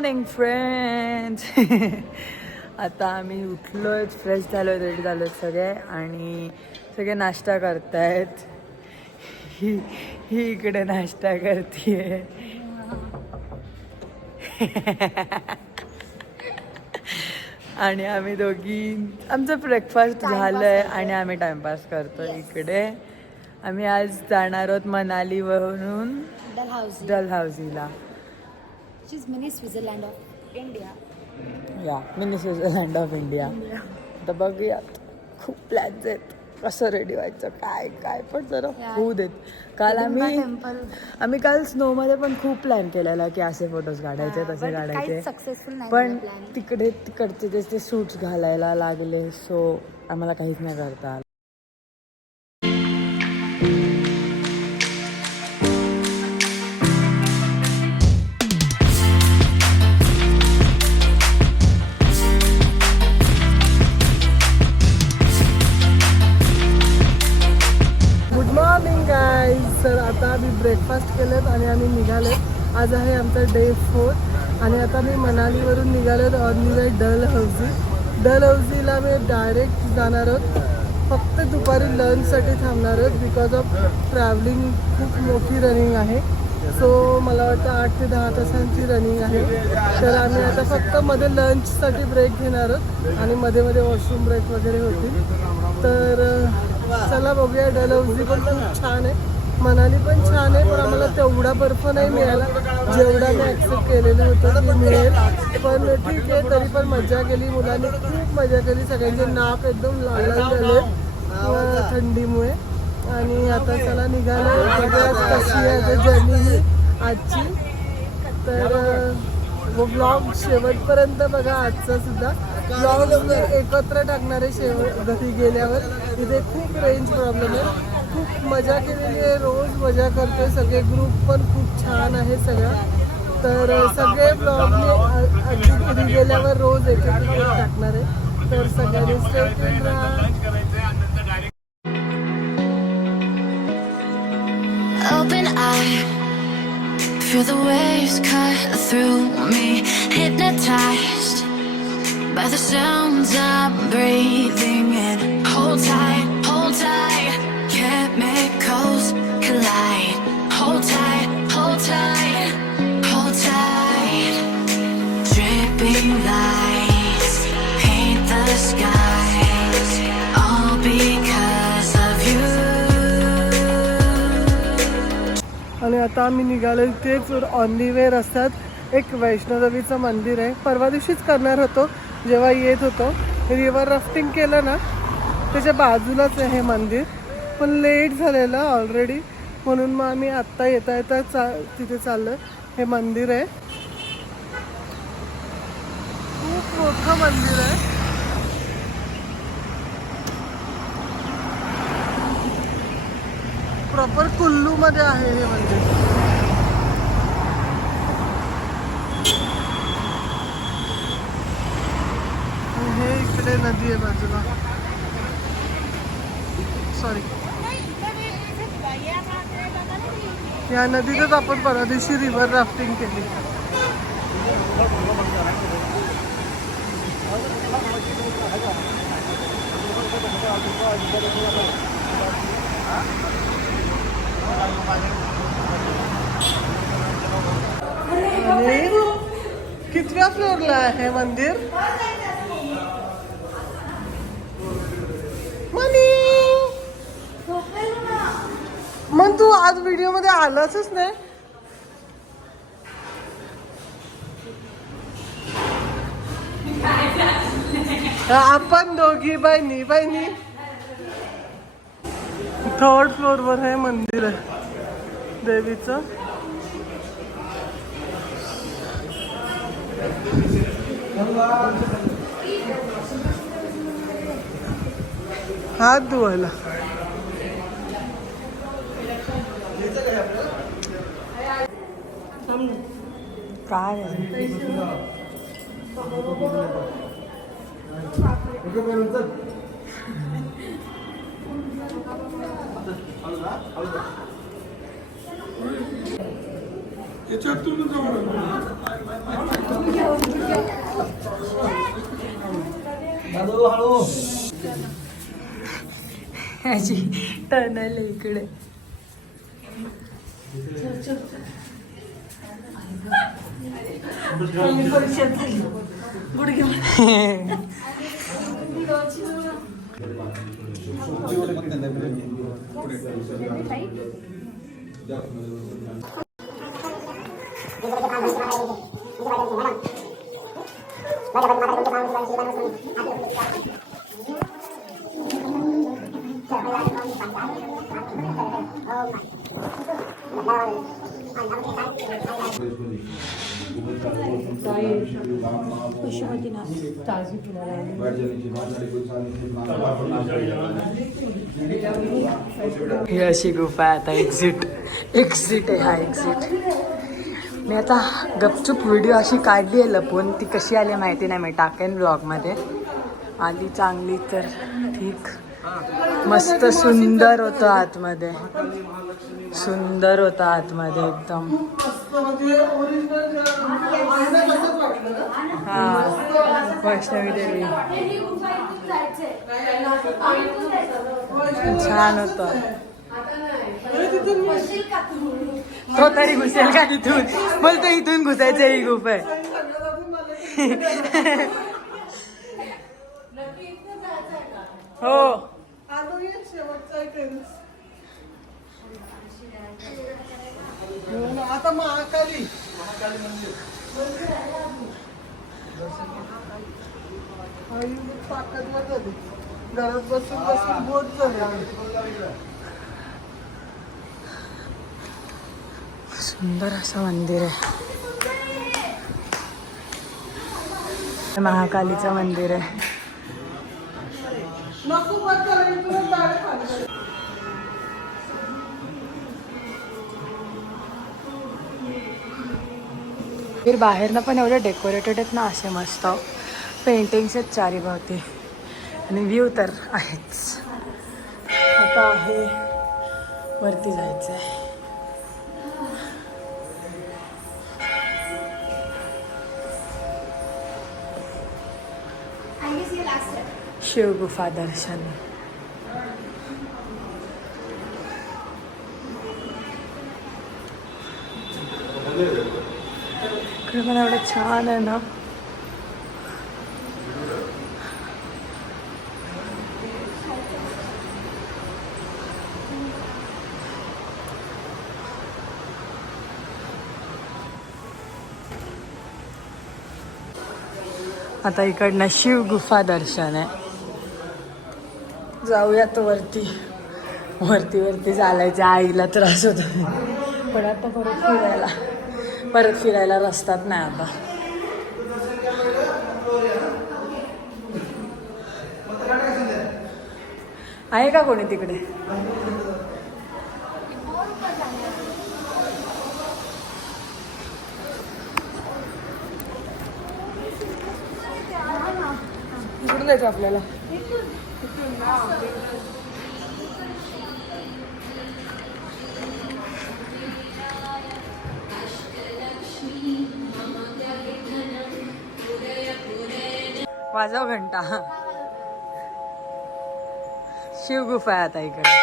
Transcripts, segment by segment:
Morning friends. आता आम्ही उठलोय, fresh झालोय, रेडी झालोय सगळे आणि सगळे नाश्ता करतायत. ही इकडे नाश्ता करतीये. आणि आम्ही दोघी आमचं ब्रेकफास्ट झालंय आणि आम्ही टाइमपास करतोय इकडे. आम्ही आज जाणार आहोत मनालीवरून डलहौसीला. Mini Switzerland of India. या मिनी स्वित्झर्लंड ऑफ इंडिया. तर बघूयात, खूप प्लॅन्स आहेत. कसं रेडी व्हायचं, काय काय पण जरा होऊ देत. काल आम्ही काल स्नोमध्ये पण खूप प्लॅन केलेला की असे फोटोज काढायचे, तसे काढायचे, पण तिकडचे ते सूट्स घालायला लागले, सो आम्हाला काहीच नाही करता आलं. सर आता आम्ही ब्रेकफास्ट केलेत आणि आम्ही निघालेत. आज आहे आमचा डे 4 आणि आता मी मनालीवरून निघालेत ऑन द वे डलहौसी. डलहौसीला मी डायरेक्ट जाणार आहोत. फक्त दुपारी लंचसाठी थांबणार आहोत बिकॉज ऑफ ट्रॅव्हलिंग खूप मोठी रनिंग आहे. सो मला वाटतं 8 ते 10 तासांची रनिंग आहे. तर आम्ही आता फक्त मध्ये लंचसाठी ब्रेक घेणार आहोत आणि मध्ये मध्ये वॉशरूम ब्रेक वगैरे होतील. तर चला बघूया. डलहौसी पण खूप छान आहे, मनाली पण छान आहे, पण आम्हाला तेवढा बर्फ नाही मिळाला जेवढा मी ॲक्सेप्ट केलेलं होतं की मिळेल. पण ठीक आहे, तरी पण मजा केली. मुलांनी खूप मजा केली. सगळ्यांचे नाक एकदम लाल लाल झाले थंडीमुळे. आणि आता चला निघालो. बघूया कशी आहे जर्नी ही आजची. तर ब्लॉग शेवटपर्यंत बघा. आजचा सुद्धा ब्लॉग मी एकत्र टाकणार आहे घरी गेल्यावर. इथे खूप रेंज प्रॉब्लेम आहे. खूप मजा केलेली आहे, रोज मजा करतोय. सगळे ग्रुप पण खूप छान आहे सगळा. तर सगळे ब्लॉग मी अगदी घरी गेल्यावर रोज एक टाकणार आहे. तर सगळ्यांनी स्टे ट्यून्ड राहा. Open eye, feel the waves cut through me, hypnotized by the sounds I'm breathing in. Hold tight, chemicals collide. Hold tight, hold tight. Dripping lights paint the skies, all because of you. आणि आता आम्ही निघालो. तेच on the वे रस्त्यात एक वैष्णोदेवीचं मंदिर आहे. परवा दिवशीच करणार होतो जेव्हा येत होतो. रिव्हर राफ्टिंग केलं ना, त्याच्या बाजूलाच आहे हे मंदिर, पण लेट झालेलं ऑलरेडी, म्हणून मग आम्ही आत्ता येता तिथे चाललो. हे मंदिर आहे, खूप मोठं मंदिर आहे. प्रॉपर कुल्लू मध्ये आहे हे मंदिर. हे इकडे नदी आहे बाजूला. सॉरी, या नदीतच आपण परवा दिवशी रिव्हर राफ्टिंग केली. कितव्या फ्लोअरला आहे मंदिर? मग तू आज व्हिडिओ मध्ये आलाच नाही. आपण दोघी बहिणी 3rd फ्लोअरवर हे मंदिर आहे देवीचं. हात धुवायला. काय याच्यातून याची टनल आहे इकडे. ही अशी गुफा आहे. आता एक्झिट आहे हा एक्झिट. मी आता गपचूप व्हिडिओ अशी काढली आहे लपून. ती कशी आली माहिती नाही, मी टाकेन ब्लॉगमध्ये. आली चांगली तर ठीक. मस्त सुंदर होतं आतमध्ये, सुंदर होतं आतमध्ये एकदम. हा वैष्णवी देवी छान होतं. तो तरी घुसेल का तिथून? बोलतो इथून घुसायचं, ही गुफा आहे. हो आता महाकाली घरात बसून बसून बोट झाले. सुंदर असं मंदिर आहे. महाकालीचं मंदिर आहे. फिर बाहेरनं पण एवढे डेकोरेटेड आहेत ना असे मस्त पेंटिंग्स आहेत चारी भोवती. आणि व्ह्यू तर आहेच. आता आहे वरती जायचं आहे. शिवगुफा दर्शन. इकडे पण एवढं छान आहे ना. आता इकडनं शिवगुफा दर्शन आहे. जाऊयात वरती. वरती चालायचं, आईला त्रास होतो. पण आता परत फिरायला रस्ताच नाही आता. आहे का कोणी तिकडे? कुठे जायचं आपल्याला? वाजव घंटा. शिवगुफा आहे आता इकडे.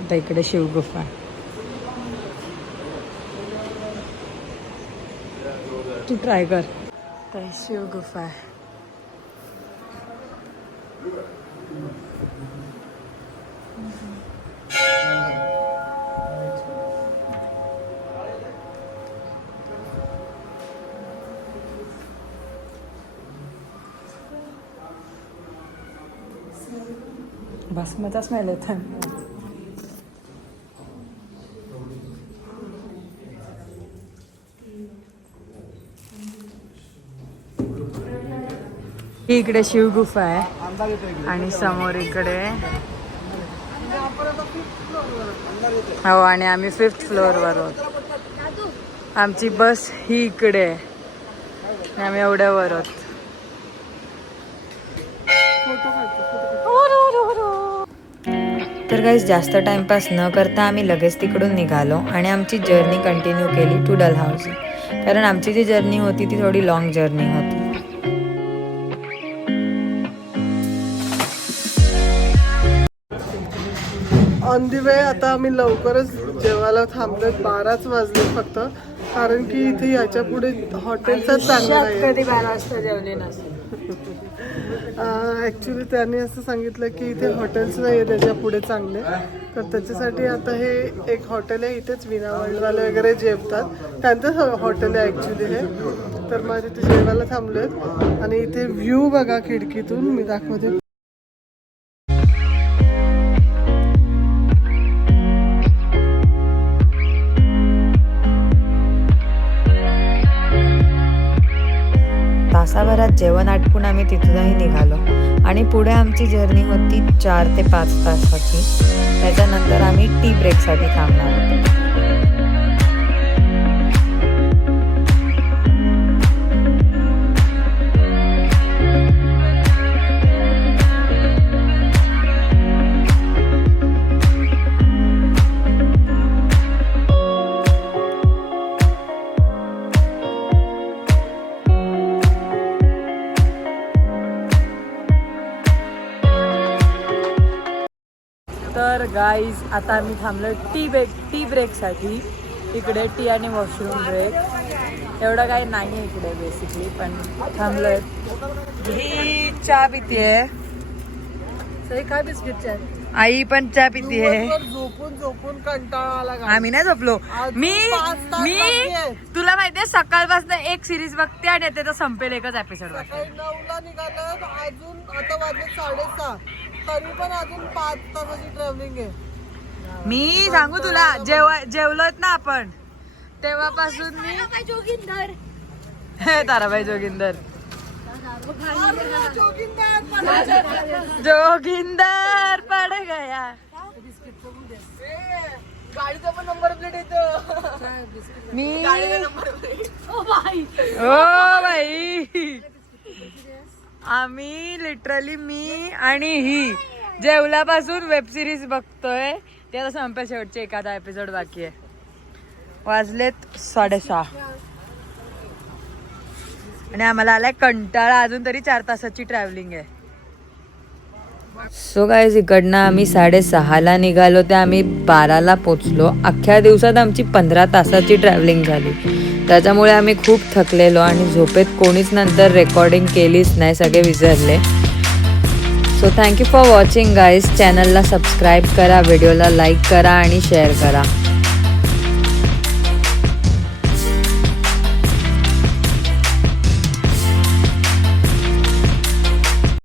आता इकडे शिवगुफा. तू ट्राय कर. तर शिवगुफा आहे. भस्माचा स्मेल येतो. इकडे शिवगुफा आहे आणि समोर इकडे हो. आणि आम्ही 5th फ्लोअरवर आहोत. आमची बस ही इकडे आहे आणि आम्ही एवढ्यावर आहोत. फोटो काढतो. तर गाईज जास्त टाइमपास न करता आम्ही लगेच तिकडून निघालो आणि आमची जर्नी कंटिन्यू केली टू डलहौसी, कारण आमची जी जर्नी होती ती थोडी लॉंग जर्नी होती. ऑन दी वे आता आम्ही लवकरच जेवायला थांबलोय. 12च वाजले फक्त, कारण की इथे याच्या पुढे हॉटेलच चांगलं आहे. कधी 12 वाजता जेवले नसेल. ॲक्च्युली त्यांनी असं सांगितलं की इथे हॉटेल्स नाही आहे त्याच्या पुढे चांगले, तर त्याच्यासाठी आता हे एक हॉटेल आहे इथेच, विना वर्ल्डवाले वगैरे जेवतात, त्यांचं हॉटेल आहे ॲक्च्युली हे. तर मग तिथे जेवायला थांबलोय आणि इथे व्ह्यू बघा खिडकीतून, मी दाखवते. तासाभरात जेवण आटपून आम्ही तिथूनही निघालो आणि पुढे आमची जर्नी होती 4 ते 5 तासाची. त्याच्यानंतर आम्ही टी ब्रेकसाठी थांबणार होतो. तर गाईज आता आम्ही थांबलो टी ब्रेकसाठी. इकडे टी आणि वॉशरूम ब्रेक, एवढं काही नाही आहे इकडे बेसिकली, पण थांबलोय. ही चहा पितीये, काय बिस्किटचे आहेत? आई पण चहा पितीये. झोपून झोपून कंटाळा आला. आम्ही नाही झोपलो. मी तुला माहितीये सकाळपासून एक सिरीज बघते आणि येते तर संपेल एकच एपिसोड बघते. सकाळी 9ला निघालं, अजून आता वाजले 6:30, तरी पण अजून 5 तासाची ट्रॅव्हलिंग आहे. मी सांगू तुला, जेवलोत ना आपण तेव्हापासून मी ताराबाई जोगिंदर जोगिंदर पड गया. गाडीचा पण नंबर प्लेट येतो. मी ओ बाई, आम्ही लिटरली मी आणि ही जेवल्यापासून वेब सिरीज बघतोय. ते आता संपेल, शेवटचे एखादा एपिसोड बाकी आहे. वाजलेत 6:30 आणि आम्हाला आलाय कंटाळा. अजून तरी 4 तासाची ट्रॅव्हलिंग आहे. सो गाईज इकडनं आम्ही 6:30ला निघालो ते आम्ही 12ला पोचलो. अख्ख्या दिवसात आमची 15 तासाची ट्रॅव्हलिंग झाली. त्याच्यामुळे आम्ही खूप थकलेलो आणि झोपेत कोणीच नंतर रेकॉर्डिंग केलीच नाही, सगळे विसरले. So thank you for watching guys. चॅनलला सबस्क्राईब करा, व्हिडिओला लाईक करा आणि शेअर करा.